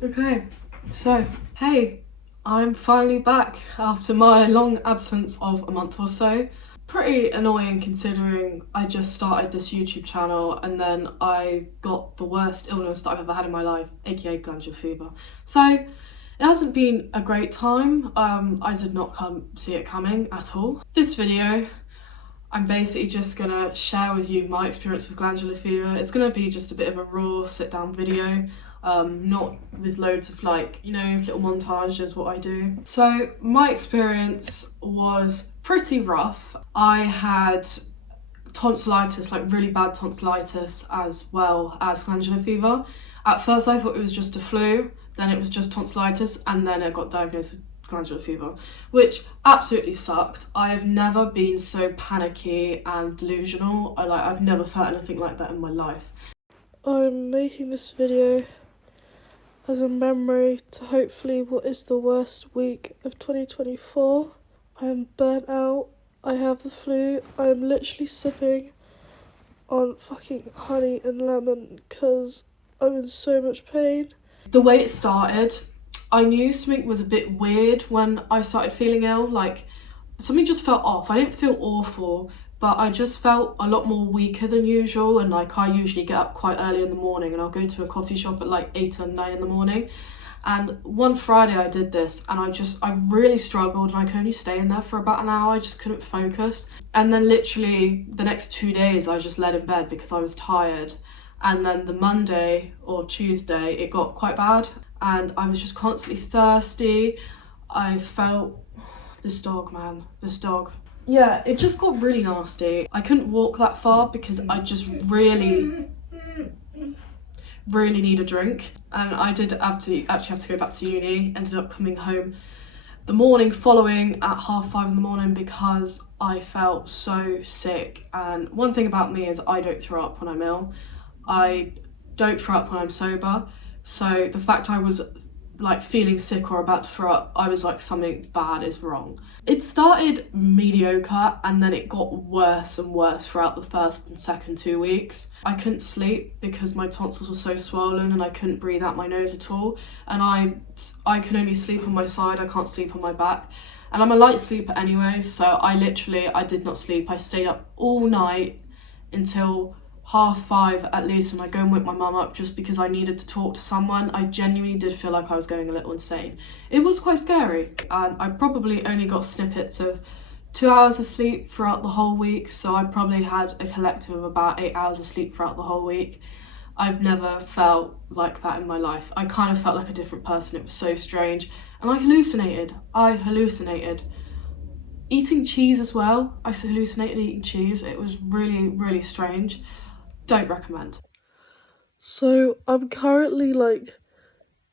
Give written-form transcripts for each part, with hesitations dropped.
Okay, so hey, I'm finally back after my long absence of a month or so. Pretty annoying considering I just started this YouTube channel and then I got the worst illness that I've ever had in my life, aka glandular fever. So it hasn't been a great time. I did not see it coming at all. This video, I'm basically just gonna share with you my experience with glandular fever. It's gonna be just a bit of a raw sit down video, not with loads of little montages what I do. So my experience was pretty rough. I had tonsillitis, like really bad tonsillitis, as well as glandular fever. At first I thought it was just a flu, then it was just tonsillitis, and then I got diagnosed with glandular fever, which absolutely sucked. I have never been so panicky and delusional. I've never felt anything like that in my life. I'm making this video as a memory to hopefully what is the worst week of 2024. I am burnt out, I have the flu, I am literally sipping on fucking honey and lemon because I'm in so much pain. The way it started, I knew something was a bit weird when I started feeling ill. Like, something just felt off. I didn't feel awful, but I just felt a lot more weaker than usual. And like, I usually get up quite early in the morning and I'll go to a coffee shop at like 8 or 9 in the morning. And one Friday I did this and I really struggled and I could only stay in there for about an hour. I just couldn't focus. And then literally the next 2 days I just laid in bed because I was tired. And then the Monday or Tuesday it got quite bad and I was just constantly thirsty. I felt this dog. Yeah, it just got really nasty. I couldn't walk that far because I just really need a drink, and I did actually have to go back to uni. Ended up coming home the morning following at 5:30 in the morning because I felt so sick. And one thing about me is I don't throw up when I'm ill. I don't throw up when I'm sober, so the fact I was like feeling sick or about to throw up, I was like, something bad is wrong. It started mediocre and then it got worse and worse throughout the first and second 2 weeks. I couldn't sleep because my tonsils were so swollen and I couldn't breathe out my nose at all. And I can only sleep on my side, I can't sleep on my back. And I'm a light sleeper anyway, so I did not sleep. I stayed up all night until 5:30 at least, and I go and wake my mum up just because I needed to talk to someone. I genuinely did feel like I was going a little insane. It was quite scary, and I probably only got snippets of 2 hours of sleep throughout the whole week, so I probably had a collective of about 8 hours of sleep throughout the whole week. I've never felt like that in my life. I kind of felt like a different person. It was so strange, and I hallucinated. Eating cheese as well. I hallucinated eating cheese. It was really, really strange. Don't recommend. So I'm currently like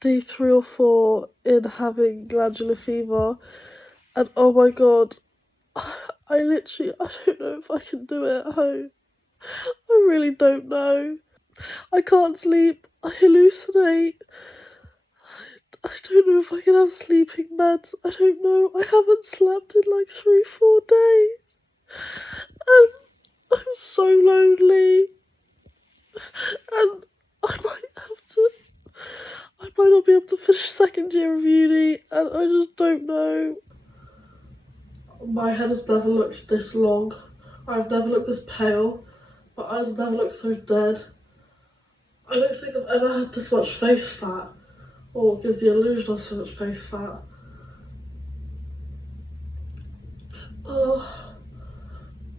day 3 or 4 in having glandular fever, and oh my god, I don't know if I can do it at home. I really don't know. I can't sleep, I hallucinate. I don't know if I can have sleeping meds. I don't know. I haven't slept in like 3-4 days. And I'm so lonely. And I might not be able to finish second year of uni, and I just don't know. My head has never looked this long. I've never looked this pale. My eyes have never looked so dead. I don't think I've ever had this much face fat, or gives the illusion of so much face fat. Oh,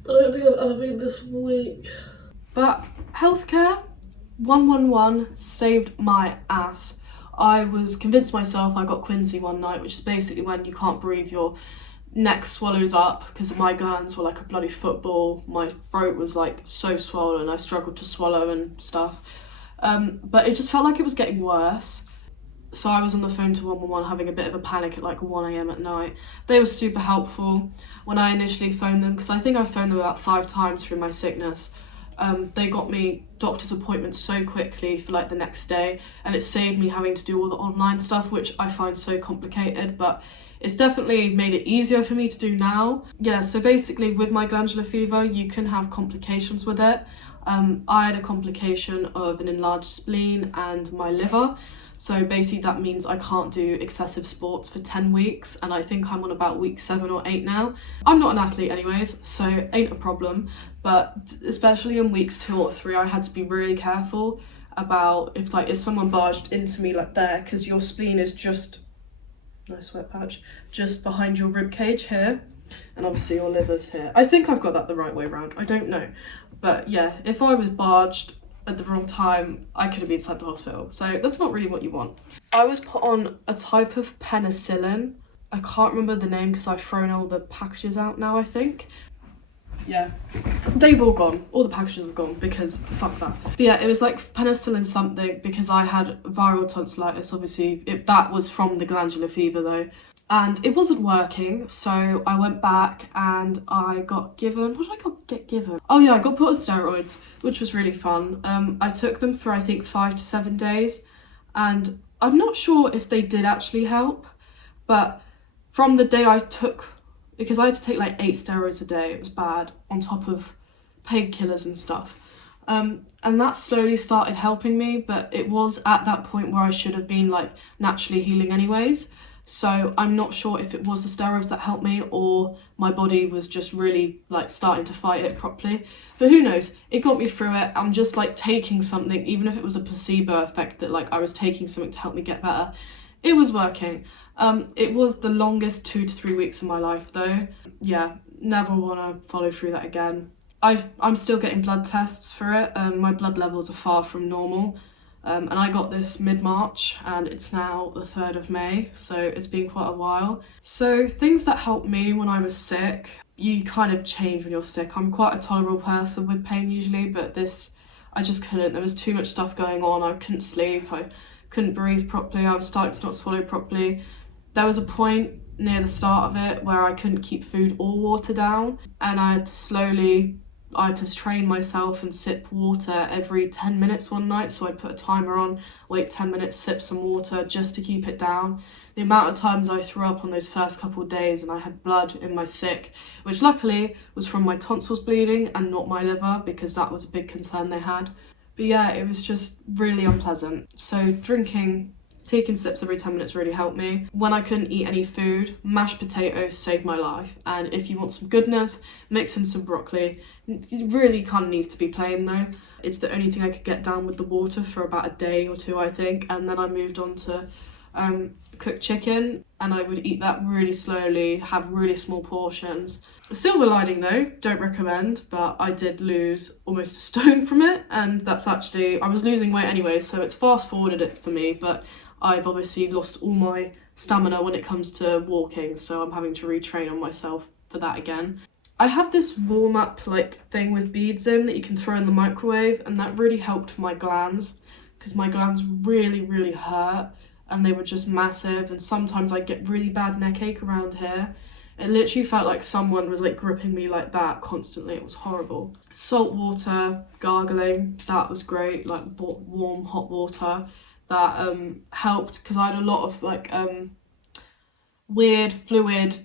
I don't think I've ever been this weak. But healthcare 111 saved my ass. I was convinced myself I got quinsy one night, which is basically when you can't breathe, your neck swallows up because my glands were like a bloody football. My throat was like so swollen, I struggled to swallow and stuff. But it just felt like it was getting worse. So I was on the phone to 111 having a bit of a panic at like 1 a.m. at night. They were super helpful when I initially phoned them, because I think I phoned them about 5 times through my sickness. They got me doctor's appointments so quickly for like the next day, and it saved me having to do all the online stuff, which I find so complicated, but it's definitely made it easier for me to do now. Yeah, so basically with my glandular fever, you can have complications with it. I had a complication of an enlarged spleen and my liver. So basically that means I can't do excessive sports for 10 weeks, and I think I'm on about week 7 or 8 now. I'm not an athlete anyways, so ain't a problem, but especially in weeks 2 or 3 I had to be really careful about if someone barged into me like there, because your spleen is just, nice sweat patch, just behind your rib cage here, and obviously your liver's here. I think I've got that the right way around, I don't know, but yeah, if I was barged at the wrong time, I could have been sent to hospital, so that's not really what you want. I was put on a type of penicillin. I can't remember the name because I've thrown all the packages out now, I think. Yeah, they've all gone. All the packages have gone because fuck that. But yeah, it was like penicillin something because I had viral tonsillitis, obviously. That was from the glandular fever though. And it wasn't working, so I went back and I got given, what did I get given? Oh yeah, I got put on steroids, which was really fun. I took them for I think 5 to 7 days, and I'm not sure if they did actually help, but from the day I took, because I had to take like 8 steroids a day, it was bad, on top of painkillers and stuff. And that slowly started helping me, but it was at that point where I should have been like naturally healing anyways. So I'm not sure if it was the steroids that helped me or my body was just really like starting to fight it properly. But who knows? It got me through it. I'm just like taking something, even if it was a placebo effect that like I was taking something to help me get better. It was working. It was the longest 2 to 3 weeks of my life though. Yeah, never want to follow through that again. I'm still getting blood tests for it. My blood levels are far from normal. And I got this mid-March and it's now the 3rd of May, so it's been quite a while. So things that helped me when I was sick, you kind of change when you're sick. I'm quite a tolerable person with pain usually, but this, I just couldn't. There was too much stuff going on. I couldn't sleep, I couldn't breathe properly, I was starting to not swallow properly. There was a point near the start of it where I couldn't keep food or water down, and I had to train myself and sip water every 10 minutes one night. So I'd put a timer on, wait 10 minutes, sip some water just to keep it down. The amount of times I threw up on those first couple of days and I had blood in my sick, which luckily was from my tonsils bleeding and not my liver, because that was a big concern they had. But yeah, it was just really unpleasant. So taking sips every 10 minutes really helped me. When I couldn't eat any food, mashed potatoes saved my life. And if you want some goodness, mix in some broccoli. It really kind of needs to be plain though. It's the only thing I could get down with the water for about a day or 2, I think. And then I moved on to cooked chicken, and I would eat that really slowly, have really small portions. Silver lining though, don't recommend, but I did lose almost a stone from it, and that's actually, I was losing weight anyway, so it's fast forwarded it for me, but I've obviously lost all my stamina when it comes to walking, so I'm having to retrain on myself for that again. I have this warm up like thing with beads in that you can throw in the microwave, and that really helped my glands, because my glands really hurt and they were just massive, and sometimes I get really bad neck ache around here. It literally felt like someone was like gripping me like that constantly. It was horrible. Salt water, gargling, that was great, like warm hot water. That helped because I had a lot of like weird fluid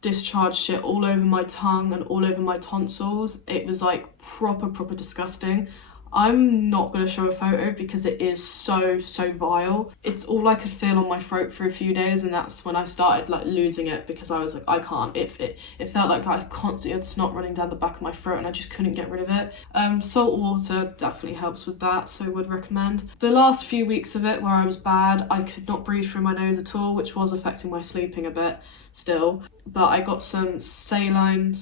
discharge shit all over my tongue and all over my tonsils. It was like proper disgusting. I'm not going to show a photo because it is so vile. It's all I could feel on my throat for a few days, and that's when I started like losing it, because I was like, I can't. It felt like I constantly had snot running down the back of my throat and I just couldn't get rid of it. Salt water definitely helps with that, so would recommend. The last few weeks of it where I was bad, I could not breathe through my nose at all, which was affecting my sleeping a bit still, but I got some saline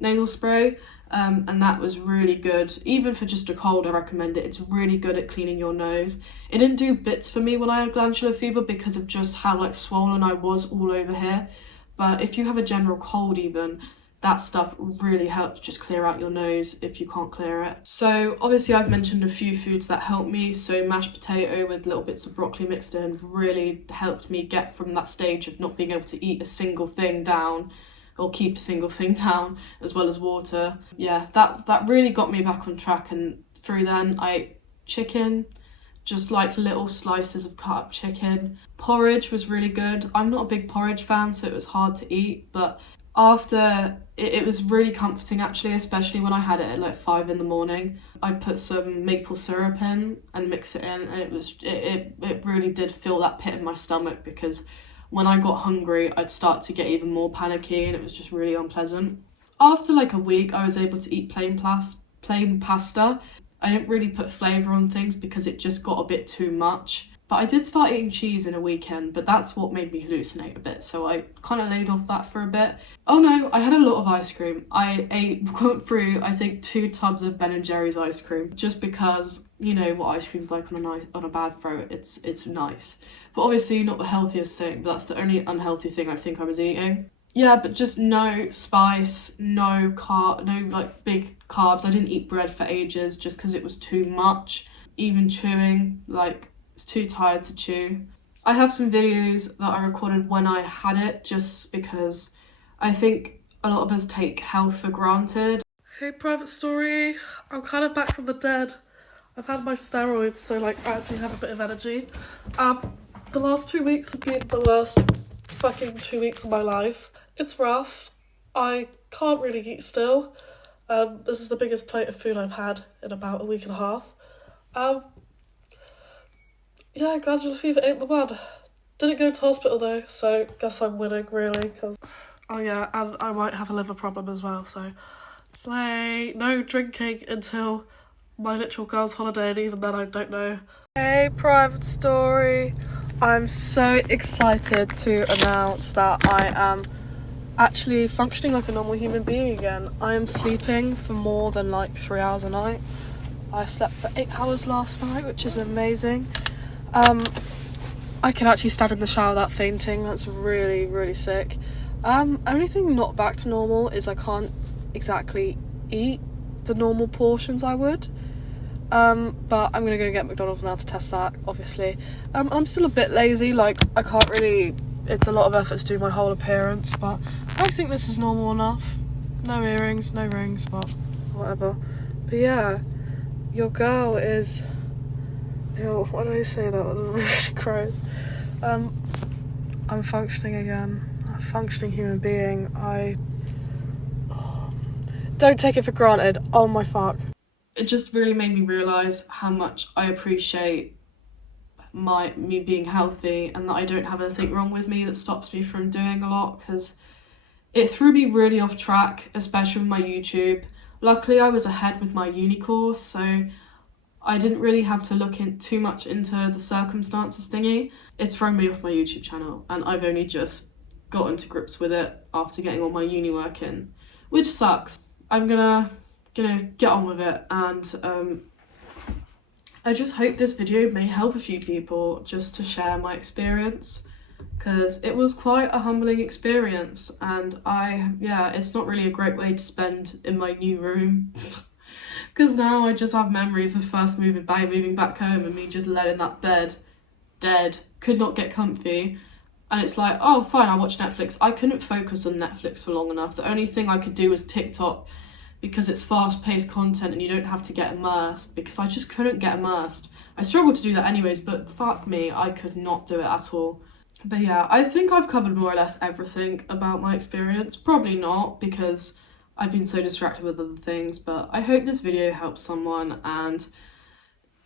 nasal spray. And that was really good. Even for just a cold, I recommend it. It's really good at cleaning your nose. It didn't do bits for me when I had glandular fever because of just how like swollen I was all over here. But if you have a general cold even, that stuff really helps just clear out your nose if you can't clear it. So obviously I've mentioned a few foods that helped me. So mashed potato with little bits of broccoli mixed in really helped me get from that stage of not being able to eat a single thing down, or keep a single thing down, as well as water. Yeah, that really got me back on track, and through then I ate chicken, just like little slices of cut up chicken. Porridge was really good. I'm not a big porridge fan, so it was hard to eat, but After, it was really comforting actually, especially when I had it at like 5 in the morning. I'd put some maple syrup in and mix it in, and it really did fill that pit in my stomach, because when I got hungry I'd start to get even more panicky, and it was just really unpleasant. After like a week I was able to eat plain pasta. I didn't really put flavour on things because it just got a bit too much. But I did start eating cheese in a weekend, but that's what made me hallucinate a bit, so I kind of laid off that for a bit. Oh no, I had a lot of ice cream. I went through, I think, 2 tubs of Ben & Jerry's ice cream, just because, you know what ice cream's like on a bad throat, it's nice. But obviously not the healthiest thing, but that's the only unhealthy thing I think I was eating. Yeah, but just no spice, no like big carbs. I didn't eat bread for ages just because it was too much. Even chewing, like, it's too tired to chew. I have some videos that I recorded when I had it, just because I think a lot of us take health for granted. Hey, private story. I'm kind of back from the dead. I've had my steroids, so like I actually have a bit of energy. The last 2 weeks have been the worst fucking 2 weeks of my life. It's rough. I can't really eat still. This is the biggest plate of food I've had in about a week and a half. Yeah, glandular fever ain't the one. Didn't go to hospital though, so guess I'm winning really, because... Oh yeah, and I might have a liver problem as well, so... Slay, no drinking until my literal girls' holiday, and even then I don't know. Hey, private story. I'm so excited to announce that I am actually functioning like a normal human being again. I am sleeping for more than like 3 hours a night. I slept for 8 hours last night, which is amazing. I can actually stand in the shower without fainting. That's really, really sick. Only thing not back to normal is I can't exactly eat the normal portions I would. But I'm gonna go get McDonald's now to test that, obviously. I'm still a bit lazy, like I can't really, it's a lot of effort to do my whole appearance, but I think this is normal enough. No earrings, no rings, but whatever. But yeah, your girl is... Ew, why did I say that? That was really gross. I'm functioning again. I'm a functioning human being. Don't take it for granted. Oh my fuck. It just really made me realise how much I appreciate me being healthy, and that I don't have anything wrong with me that stops me from doing a lot, because it threw me really off track, especially with my YouTube. Luckily I was ahead with my uni course, so I didn't really have to look too much into the circumstances thingy. It's thrown me off my YouTube channel, and I've only just gotten to grips with it after getting all my uni work in, which sucks. I'm gonna get on with it, and I just hope this video may help a few people, just to share my experience, because it was quite a humbling experience, and it's not really a great way to spend in my new room. Because now I just have memories of first moving back home, and me just letting that bed dead, could not get comfy, and it's like, oh fine, I'll watch Netflix. I couldn't focus on Netflix for long enough. The only thing I could do was TikTok, because it's fast-paced content and you don't have to get immersed, because I just couldn't get immersed. I struggled to do that anyways, but fuck me, I could not do it at all. But yeah, I think I've covered more or less everything about my experience. Probably not, because I've been so distracted with other things, but I hope this video helps someone, and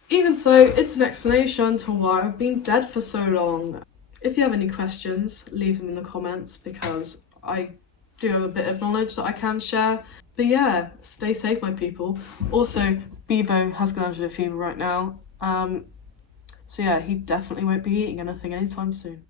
even so, it's an explanation to why I've been dead for so long. If you have any questions, leave them in the comments, because I do have a bit of knowledge that I can share. But yeah, stay safe, my people. Also, Bebo has glandular fever right now, so yeah, he definitely won't be eating anything anytime soon.